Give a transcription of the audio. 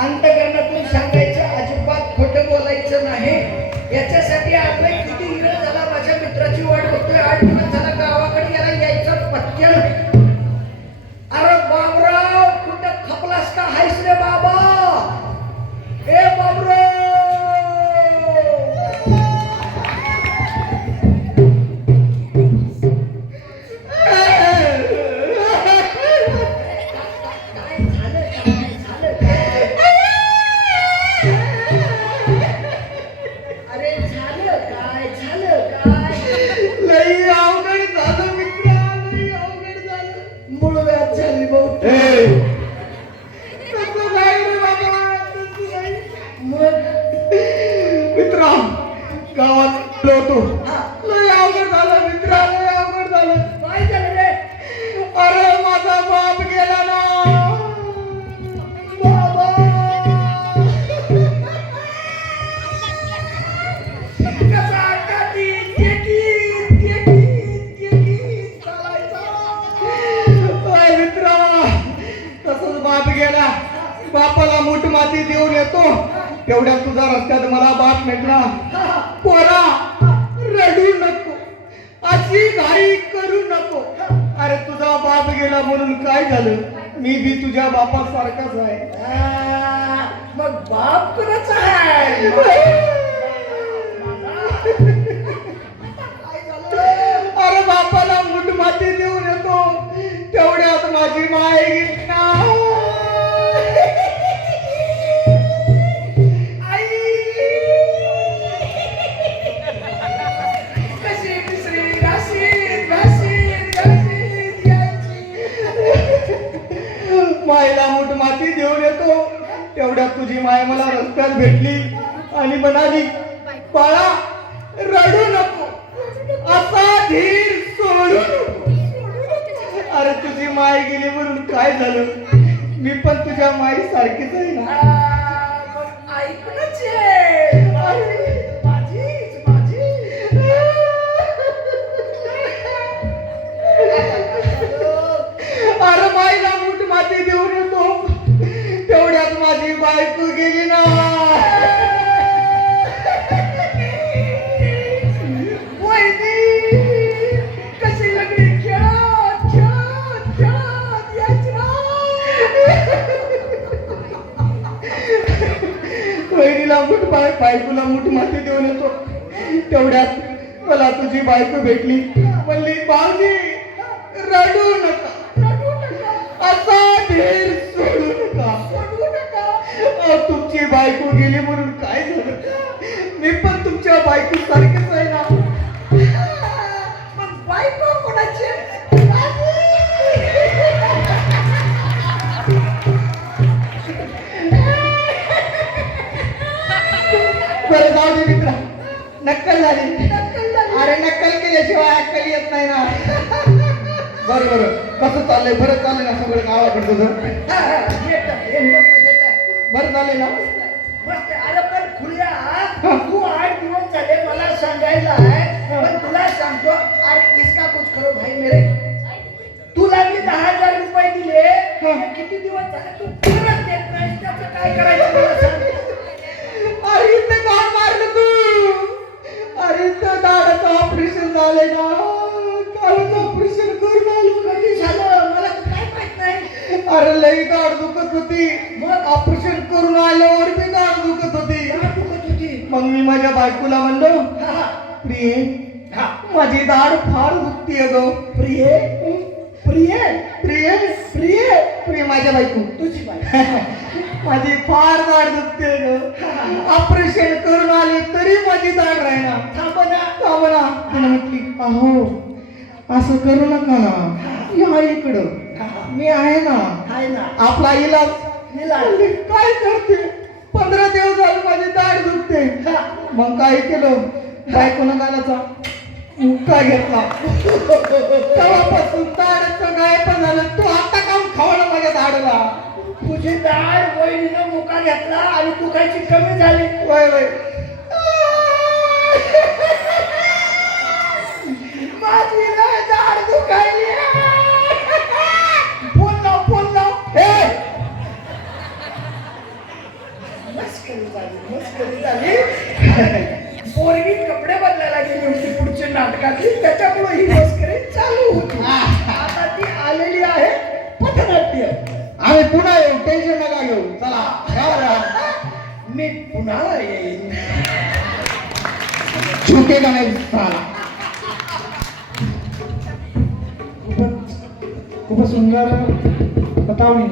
अंतकरणातून सांगायचं, अजिबात खोटं बोलायचं नाही. याच्यासाठी आपल्या किती विरोध झाला. माझ्या मित्राची वाट बघतोय, 8 दिवस झाला गावाकडे गेला, यायचं पत्त्या नाही. अरे बाबराव, कुठं खपलास का हायस रे बाबा? ए बाबराव, बापाला मूठ माती देऊन येतो, तेवढ्यात तुझा रस्त्यात मला बाप भेटला. पोरा, रडू नको, अशी घाई करू नको. अरे तुझा बाप गेला म्हणून काय झालं? मी बी तुझ्या बापासारखाच आहे. मग बाप कुणाचा आहे? अरे बापाला मूठ माती देऊन येतो, तेवढ्यात माझी माय गेली ना. मायला मूठ माती देऊन येतो, तेवढ्यात तुझी माय मला रस्त्यात भेटली आणि म्हणाली, बाळा रडू नको, असा धीर सोडू नको. अरे तुझी माय गेली म्हणून काय झालं? मी पण तुझ्या माई सारखीच आहे ना. ऐकूनच अरे माईला मूठ माती देऊन येतो, तेवढ्यात माझी बायको गेली ना. कशी लगडी खेळत खेळत खेळत यायची ना. वहिनीला बायकोला मूठ माती देऊन येतो, तेवढ्यात मला तुझी बायको भेटली. म्हणली, भाऊजी रडू नका, असा धीर सोडू नका. तुमची बायको गेली म्हणून काय झालं? मी पण तुमच्या बायको सारखीच आहे ना. मग बायको कोणाची? बरं जाऊ दे मित्रा, नक्कल झाली. अरे नक्कल केल्याशिवाय अक्कल येत नाही ना. बरं बरं, कसं चाललंय? बरं चाललंय ना सगळं गावाकडं तुझं? बरं चाललंय ना? मस्त. अरे पण खुल्या, तू 8 दिवस झाले मला सांगायला आहे, पण तुला सांगतो, अरे इसका कुछ करो भाई मेरे. तुला मी 10,000 रुपये दिले, किती दिवस झाले तू परत देत नाही, त्याचं काय करायचं मला सांग. अरे इथं काय मारलं तू? अरे इथं दाढाचं ऑपरेशन झालंय ना. कालच ऑपरेशन करून आलो. कधी झालं मला तर काय माहित नाही. अरे लई दाढ दुखत होती, मग ऑपरेशन करून आल्यावर बी दाढ दुखत होती. मग मी माझ्या बायकोला म्हणलो, प्रिये माझी दाढ फार दुखतीये ग. प्रिये प्रिये प्रिये प्रिये प्रिय माझ्या बायको, तुझी बायको. माझी फार दाढ दुखते ग. ऑपरेशन करून आले तरी माझी दाढ राहिना. थांबना. तिने म्हटली, अहो असं करू नका ना, या इकडं, मी आहे ना. आपला इलाज काय करते? 15 दिवस झाले माझी दाढ दुखते. मग काय केलं? बायकोनं गाण्याचा मुक्का घेतला. तेव्हापासून दाढचं काय पण झालं. तू आता काम खावा ना माझ्या दाढला. तुझी दाढ वहिनीनं मुका घेतला आणि तू खायची कमी झाली. वय वय माझी लय दाढ दुखायली. फोन लाव. पोरगी कपडे बदलायला गेली होती पुढच्या नाटकातली, त्याच्यामुळे ही मस्करी चालू होती. आता ती आलेली आहे पथनाट्य. आम्ही पुन्हा येऊ, टेन्शन नका घेऊ. चला राहा. मी पुन्हा येईन. झुके का नाही चला. खूपच सुंदर बतावणी.